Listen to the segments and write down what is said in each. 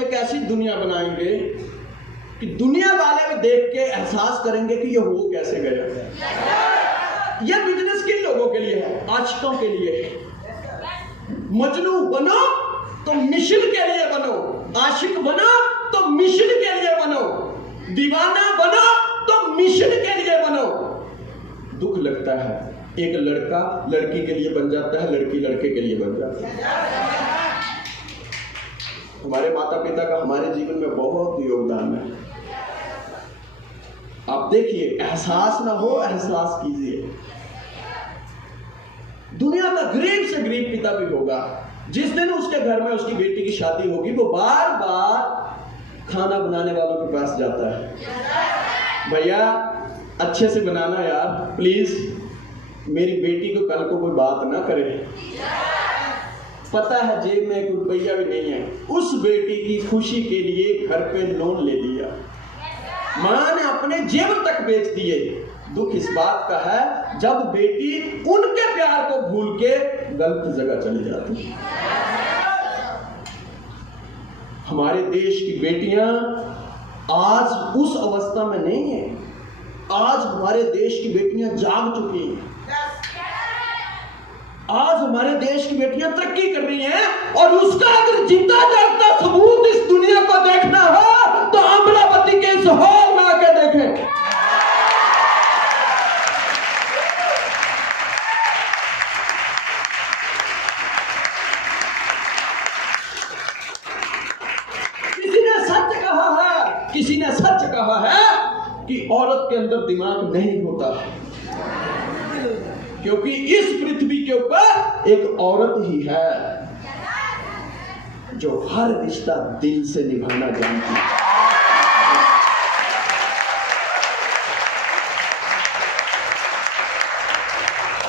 एक ऐसी दुनिया बनाएंगे कि दुनिया वाले में देख के एहसास करेंगे कि ये हो कैसे गया। ये बिजनेस किन लोगों के लिए है? आशिकों के लिए है। मजनू बनो तो मिशन के लिए बनो, आशिक बनो तो मिशन के लिए बनो, दीवाना बनो तो मिशन के लिए बनो। दुख लगता है, एक लड़का लड़की के लिए बन जाता है, लड़की लड़के के लिए बन जाती है। हमारे माता पिता का हमारे जीवन में बहुत योगदान है। आप देखिए, एहसास ना हो, एहसास कीजिए। दुनिया का गरीब से गरीब पिता भी होगा, जिस दिन उसके घर में उसकी बेटी की शादी होगी, वो बार बार खाना बनाने वालों के पास जाता है, भैया अच्छे से बनाना यार, प्लीज, मेरी बेटी को कल को कोई बात ना करे। पता है जेब में एक रुपया भी नहीं है, उस बेटी की खुशी के लिए घर पे लोन ले लिया, मां ने अपने जेब तक बेच दिए। दुख इस बात का है जब बेटी उनके प्यार को भूल के गलत जगह चली जाती है। हमारे देश की बेटियां आज उस अवस्था में नहीं है। आज हमारे देश की बेटियां जाग चुकी हैं। आज हमारे देश की बेटियां तरक्की कर रही हैं, और उसका अगर जिंदा जागता सबूत इस दुनिया को देखना हो तो अमरावती के इस हॉल में आके देखें। किसी ने सच कहा है कि औरत के अंदर दिमाग नहीं होता, क्योंकि इस पृथ्वी के ऊपर एक औरत ही है जो हर रिश्ता दिल से निभाना जानती है।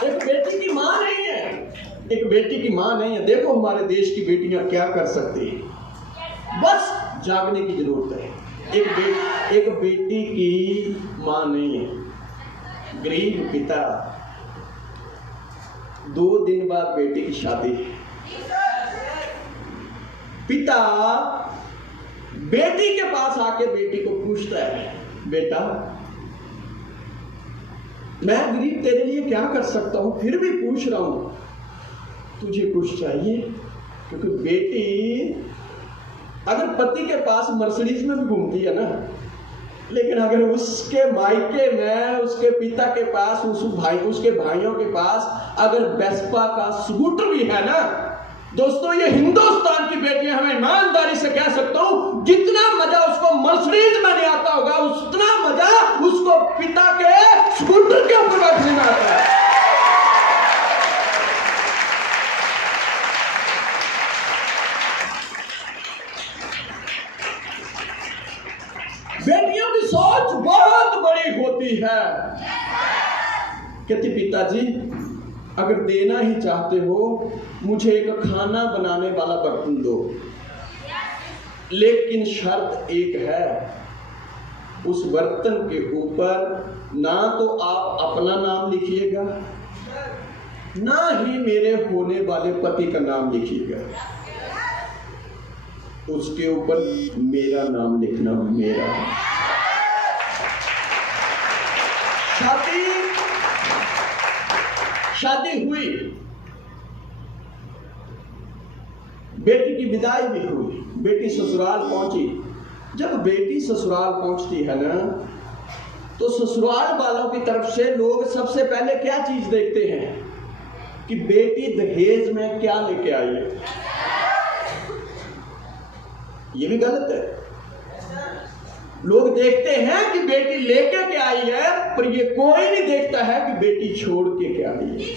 एक बेटी की मां नहीं है, एक बेटी की मां नहीं है। देखो हमारे देश की बेटियां क्या कर सकती हैं, बस जागने की जरूरत है। एक बेटी की मां नहीं है, गरीब पिता, 2 दिन बाद बेटी की शादी, पिता बेटी के पास आके बेटी को पूछता है, बेटा मैं गरीब तेरे लिए क्या कर सकता हूं, फिर भी पूछ रहा हूं, तुझे कुछ चाहिए? क्योंकि बेटी अगर पति के पास मर्सिडीज में भी घूमती है ना, लेकिन अगर उसके मायके में उसके पिता के पास, उसके भाइयों के पास अगर वेस्पा का स्कूटर भी है ना, दोस्तों ये हिंदुस्तान की बेटियां, हमें ईमानदारी से कह सकता हूं, जितना मजा उसको मर्सिडीज में नहीं आता होगा, उतना मजा उसको पिता के स्कूटर के ऊपर बैठने में आता है। बेटियों की सोच बहुत बड़ी होती है। कहती पिताजी अगर देना ही चाहते हो मुझे एक खाना बनाने वाला बर्तन दो, लेकिन शर्त एक है, उस बर्तन के ऊपर ना तो आप अपना नाम लिखिएगा, ना ही मेरे होने वाले पति का नाम लिखिएगा, उसके ऊपर मेरा नाम लिखना मेरा है। शादी हुई, बेटी की विदाई भी हुई, बेटी ससुराल पहुंची। जब बेटी ससुराल पहुंचती है ना, तो ससुराल वालों की तरफ से लोग सबसे पहले क्या चीज देखते हैं कि बेटी दहेज में क्या लेके आई है। ये भी गलत है। लोग देखते हैं कि बेटी लेके क्या आई है, पर ये कोई नहीं देखता है कि बेटी छोड़ के क्या आई है।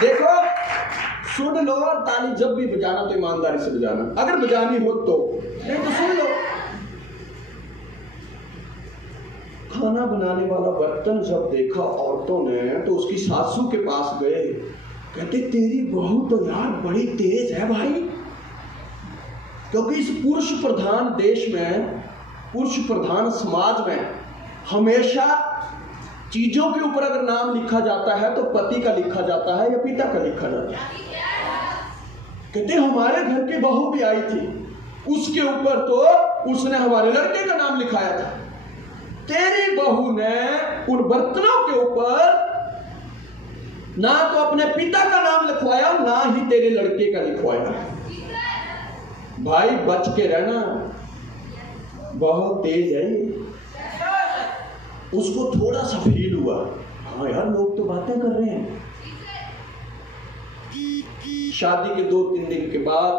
देखो सुन लो, और ताली जब भी बजाना तो ईमानदारी से बजाना, अगर बजानी हो तो, नहीं तो सुन लो। खाना बनाने वाला बर्तन जब देखा औरतों ने, तो उसकी सासू के पास गए, कहते तेरी बहू तो यार बड़ी तेज है भाई, क्योंकि इस पुरुष प्रधान देश में, पुरुष प्रधान समाज में हमेशा चीजों के ऊपर अगर नाम लिखा जाता है तो पति का लिखा जाता है या पिता का लिखा जाता है? कहते हमारे घर की बहू भी आई थी, उसके ऊपर तो उसने हमारे लड़के का नाम लिखाया था। तेरी बहू ने उन बर्तनों के ऊपर ना तो अपने पिता का नाम लिखवाया, ना ही तेरे लड़के का लिखवाया। भाई बच के रहना, बहुत तेज है ये। उसको थोड़ा सा फील हुआ, हाँ यार लोग तो बातें कर रहे हैं। शादी के 2-3 दिन के बाद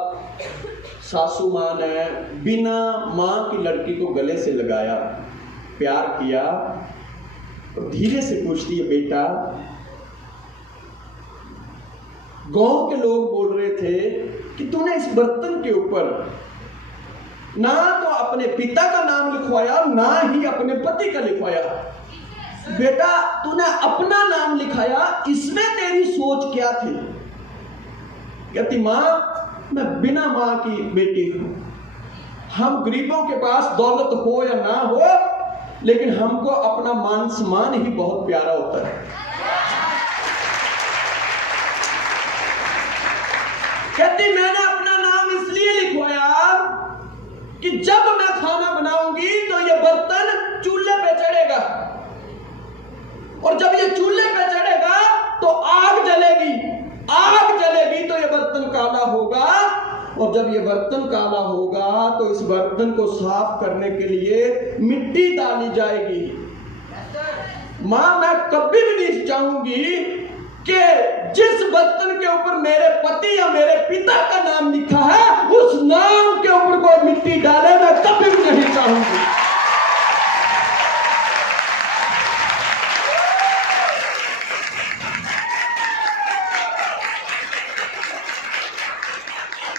सासू माँ ने बिना माँ की लड़की को गले से लगाया, प्यार किया और धीरे से पूछती है, बेटा गांव के लोग बोल रहे थे कि तूने इस बर्तन के ऊपर ना तो अपने पिता का नाम लिखवाया, ना ही अपने पति का लिखवाया। बेटा तूने अपना नाम लिखाया, इसमें तेरी सोच क्या थी? कहती माँ मैं बिना माँ की बेटी हूं। हम गरीबों के पास दौलत हो या ना हो, लेकिन हमको अपना मान सम्मान ही बहुत प्यारा होता है। कहती मैंने अपना नाम इसलिए लिखवाया कि जब मैं खाना बनाऊंगी तो ये बर्तन चूल्हे पे चढ़ेगा, और जब ये चूल्हे पे चढ़ेगा तो आग जलेगी, आग जलेगी तो ये बर्तन काला होगा, और जब ये बर्तन काला होगा तो इस बर्तन को साफ करने के लिए मिट्टी डाली जाएगी। मां मैं कभी भी नहीं चाहूंगी कि जिस बर्तन के ऊपर मेरे पति या मेरे पिता का नाम लिखा है उस नाम के ऊपर कोई मिट्टी डाले, मैं कभी भी नहीं चाहूंगी।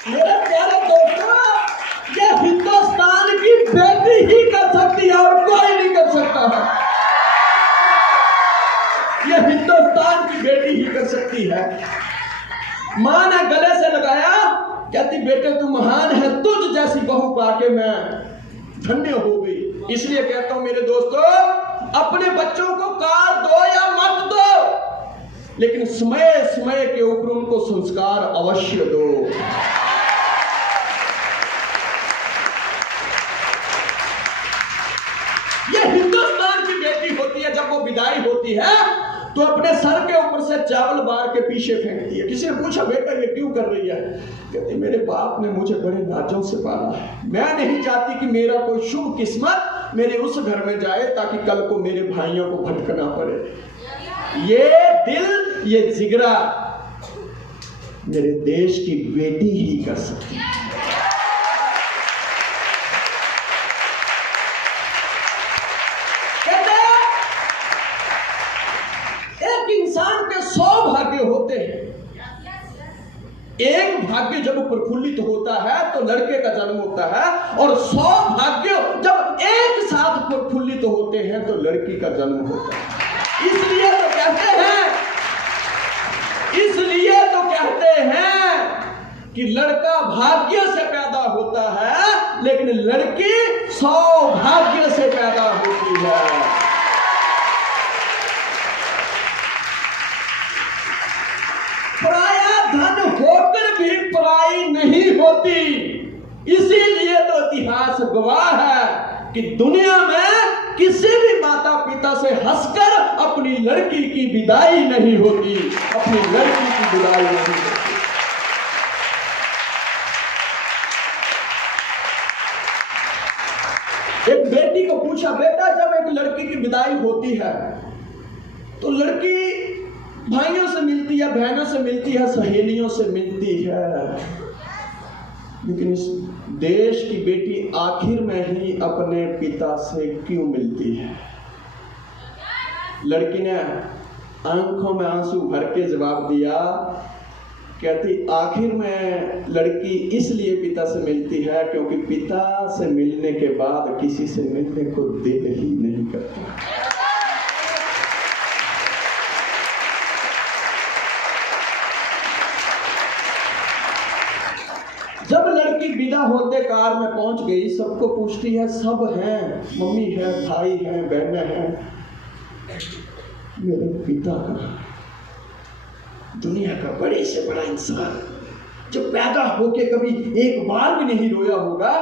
मेरे प्यारे दोस्तों, ये हिंदुस्तान की बेटी ही कर सकती है और कोई नहीं कर सकता है। ये हिंदुस्तान की बेटी ही कर सकती है। मां ने गले से लगाया, कहती बेटे तू महान है, तुझ जैसी बहू पाके मैं धन्य हो गई। इसलिए कहता हूं मेरे दोस्तों, अपने बच्चों को कार दो या मत दो, लेकिन समय समय के ऊपर उनको संस्कार अवश्य दो। ये हिंदुस्तान की बेटी होती है, जब वो विदाई होती है तो अपने सर के ऊपर से चावल बार के पीछे फेंकती है। किसी ने पूछा बेटा ये क्यों कर रही है? कहती मेरे बाप ने मुझे बड़े नाजों से पाला है, मैं नहीं चाहती कि मेरा कोई शुभ किस्मत मेरे उस घर में जाए ताकि कल को मेरे भाइयों को भटकना पड़े। ये दिल, ये जिगरा मेरे देश की बेटी ही कर सकती है। इंसान के 100 भाग्य होते हैं, एक भाग्य जब प्रफुल्लित होता है तो लड़के का जन्म होता है, और 100 भाग्य जब एक साथ प्रफुल्लित होते हैं तो लड़की का जन्म होता है। इसलिए तो कहते हैं कि लड़का भाग्य से पैदा होता है, लेकिन लड़की 100 भाग्य से पैदा होती है। पराया धन होकर भी पराई नहीं होती। इसीलिए तो इतिहास गवाह है कि दुनिया में किसी भी माता पिता से हंसकर अपनी लड़की की विदाई नहीं होती, अपनी लड़की की विदाई नहीं होती। एक बेटी को पूछा, बेटा जब एक लड़की की विदाई होती है तो लड़की भाइयों से मिलती है, बहनों से मिलती है, सहेलियों से मिलती है, लेकिन इस देश की बेटी आखिर में ही अपने पिता से क्यों मिलती है? लड़की ने आंखों में आंसू भर के जवाब दिया, कहती आखिर में लड़की इसलिए पिता से मिलती है क्योंकि पिता से मिलने के बाद किसी से मिलने को दिल ही नहीं करता। जब लड़की विदा होते कार में पहुंच गई, सबको पूछती है, सब हैं, मम्मी है, भाई है, बहनें हैं, मेरे पिता का, दुनिया का बड़े से बड़ा इंसान जो पैदा होके कभी एक बार भी नहीं रोया होगा,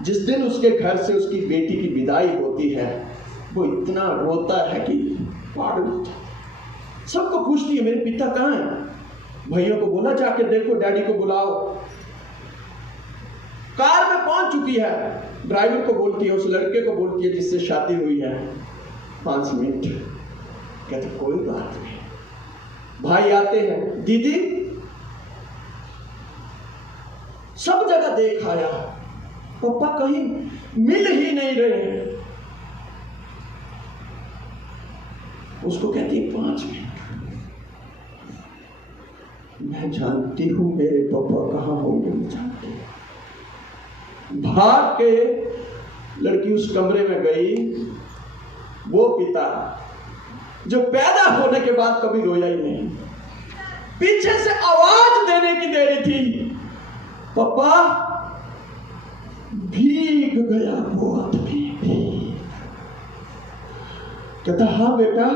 जिस दिन उसके घर से उसकी बेटी की विदाई होती है वो इतना रोता है कि पागल होता है। सबको पूछती है मेरे पिता कहाँ हैं। भाइयों को बोला जाके देखो, डैडी को बुलाओ। कार में पहुंच चुकी है, ड्राइवर को बोलती है, उस लड़के को बोलती है जिससे शादी हुई है, 5 मिनट। कहते कोई बात नहीं। भाई आते हैं, दीदी सब जगह देख आया, पापा कहीं मिल ही नहीं रहे हैं। उसको कहती है 5 मिनट। मैं जानती हूं मेरे पापा कहां होंगे, मैं जानती हूं। भाग के लड़की उस कमरे में गई। वो पिता जो पैदा होने के बाद कभी रोया ही नहीं, पीछे से आवाज देने की देरी थी, पापा भीग गया बहुत भीग। कहता हाँ बेटा।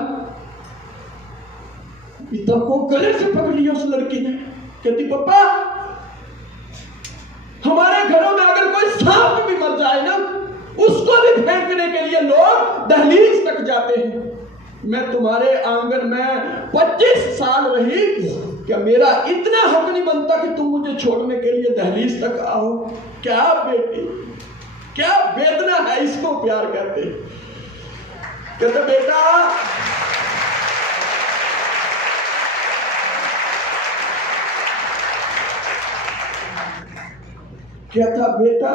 पिता को गले से पकड़ लिया उस लड़की ने। कहती पापा हमारे घरों में अगर कोई सांप भी मर जाए ना, उसको भी फेंकने के लिए लोग दहलीज तक जाते हैं। मैं तुम्हारे आंगन में 25 साल रही, क्या मेरा इतना हक नहीं बनता कि तुम मुझे छोड़ने के लिए दहलीज तक आओ? क्या बेटी, क्या वेदना है, इसको प्यार कहते। कहते बेटा क्या था बेटा,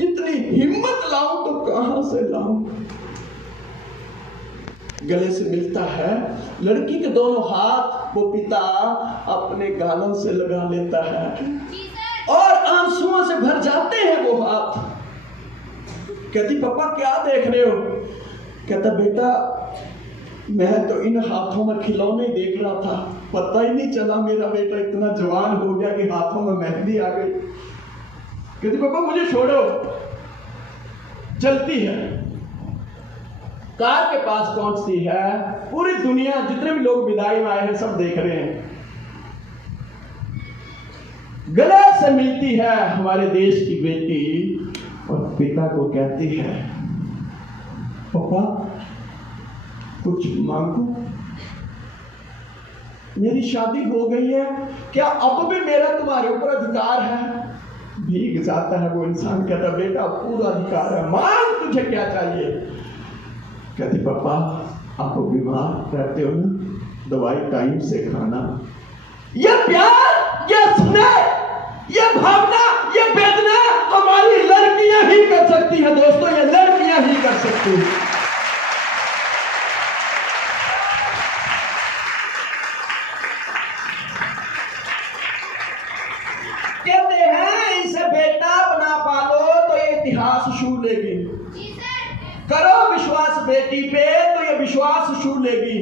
इतनी हिम्मत लाऊं तो कहां से लाऊं? गले से मिलता है, लड़की के दोनों हाथ वो पिता अपने गालों से लगा लेता है और आंसुओं से भर जाते हैं वो हाथ। कहती पापा क्या देख रहे हो? कहता बेटा मैं तो इन हाथों में खिलौने देख रहा था, पता ही नहीं चला मेरा बेटा इतना जवान हो गया कि हाथों में मेहंदी आ गई। कहती पापा मुझे छोड़ो। चलती है, कार के पास पहुंचती है, पूरी दुनिया जितने भी लोग विदाई में आए हैं सब देख रहे हैं। गले से मिलती है हमारे देश की बेटी और पिता को कहती है पापा कुछ मांगो, मेरी शादी हो गई है, क्या अब भी मेरा तुम्हारे ऊपर अधिकार है? भीग जाता है वो इंसान। कहता बेटा पूरा अधिकार है, मांग तुझे क्या चाहिए? कहती पापा आप बीमार रहते हो ना, दवाई टाइम से खाना। ये प्यार, ये स्नेह, ये भावना, ये वेदना हमारी लड़कियां ही कर सकती हैं दोस्तों, ये लड़कियां ही कर सकती हैं। कहते हैं इसे बेटा बना पालो तो ये इतिहास छू लेगी, करो विश्वास बेटी पे तो ये विश्वास छू लेगी।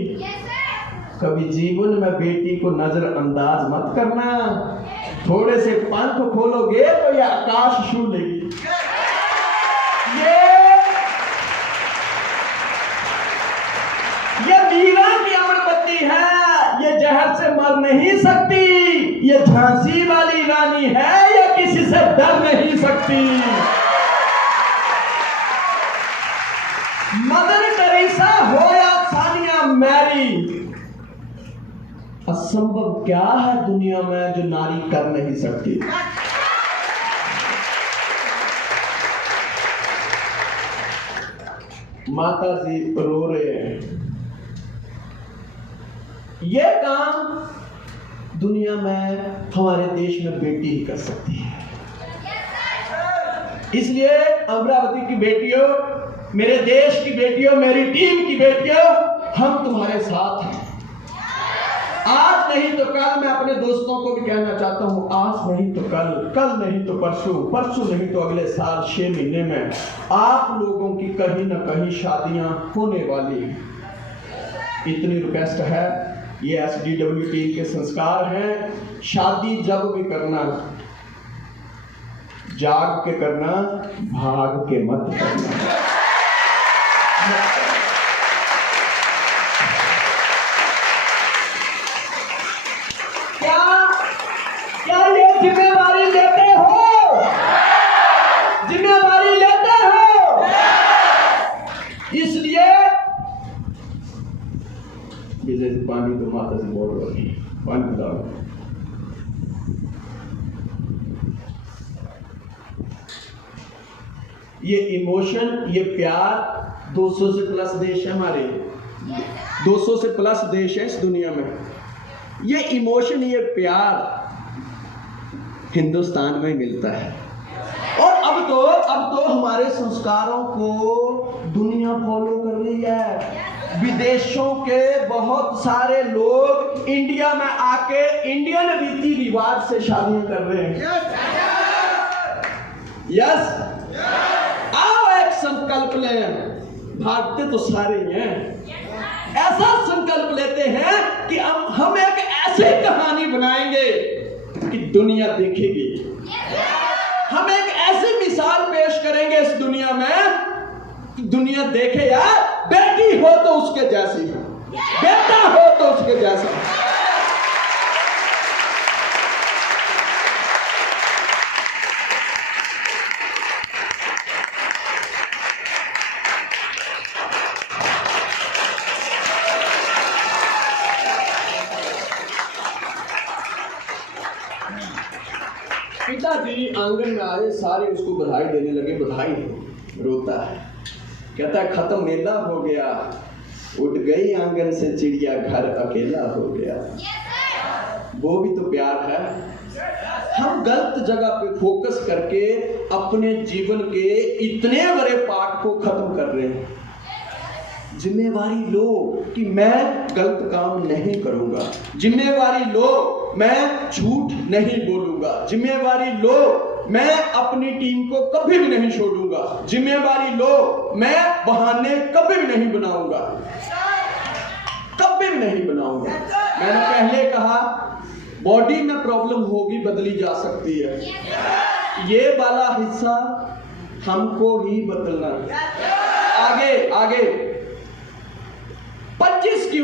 कभी जीवन में बेटी को नजरअंदाज मत करना, थोड़े से पंख खोलोगे तो ये आकाश छू लेगी। ये मीरा की अमरबत्ती है, ये जहर से मर नहीं सकती, ये झांसी वाली रानी है, ये किसी से डर नहीं सकती। मदर टेरेसा हो या सानिया मैरी, असंभव क्या है दुनिया में जो नारी कर नहीं सकती। माता जी रो रहे हैं। ये काम दुनिया में हमारे देश में बेटी ही कर सकती है। इसलिए अमरावती की बेटियों, मेरे देश की बेटियों, मेरी टीम की बेटियों, हम तुम्हारे साथ हैं। आज नहीं तो कल, मैं अपने दोस्तों को भी कहना चाहता हूं, आज नहीं तो कल, कल नहीं तो परसों, परसों नहीं तो अगले साल 6 महीने में आप लोगों की कहीं ना कहीं शादियां होने वाली। इतनी रिक्वेस्ट है, ये SDW टीम के संस्कार हैं। शादी जब भी करना जाग के करना, भाग के मत करना। जैसे पानी तो माता से बोल रही पानी पिलाओ। ये इमोशन, ये प्यार 200 से प्लस देश है हमारे, 200 से प्लस देश है इस दुनिया में। ये इमोशन, ये प्यार हिंदुस्तान में मिलता है। और अब तो हमारे संस्कारों को दुनिया फॉलो कर रही है। विदेशों के बहुत सारे लोग इंडिया में आके इंडियन रीति रिवाज से शादियां कर रहे हैं। यस, आओ एक संकल्प लें, भागते तो सारे ही हैं। ऐसा संकल्प लेते हैं कि हम एक ऐसी कहानी बनाएंगे कि दुनिया देखेगी। हम एक ऐसी मिसाल पेश करेंगे इस दुनिया में कि दुनिया देखे यार, बेटी हो तो उसके जैसी, बेटा हो तो उसके जैसा। पिताजी आंगन में आए, सारे उसको बधाई देने लगे। बधाई, रोता है, कहता है खत्म मेला हो गया, उठ गई आंगन से चिड़िया, घर अकेला हो गया। वो भी तो प्यार है। हम गलत जगह पे फोकस करके अपने जीवन के इतने बड़े पार्ट को खत्म कर रहे हैं। जिम्मेवारी लो कि मैं गलत काम नहीं करूंगा, जिम्मेवारी लो मैं झूठ नहीं बोलूंगा, जिम्मेवारी लो मैं अपनी टीम को कभी भी नहीं छोड़ूंगा, जिम्मेवारी लो मैं बहाने कभी भी नहीं बनाऊंगा, कभी भी नहीं बनाऊंगा। मैंने पहले कहा बॉडी में प्रॉब्लम होगी, बदली जा सकती है, ये वाला हिस्सा हमको ही बदलना। आगे 25 की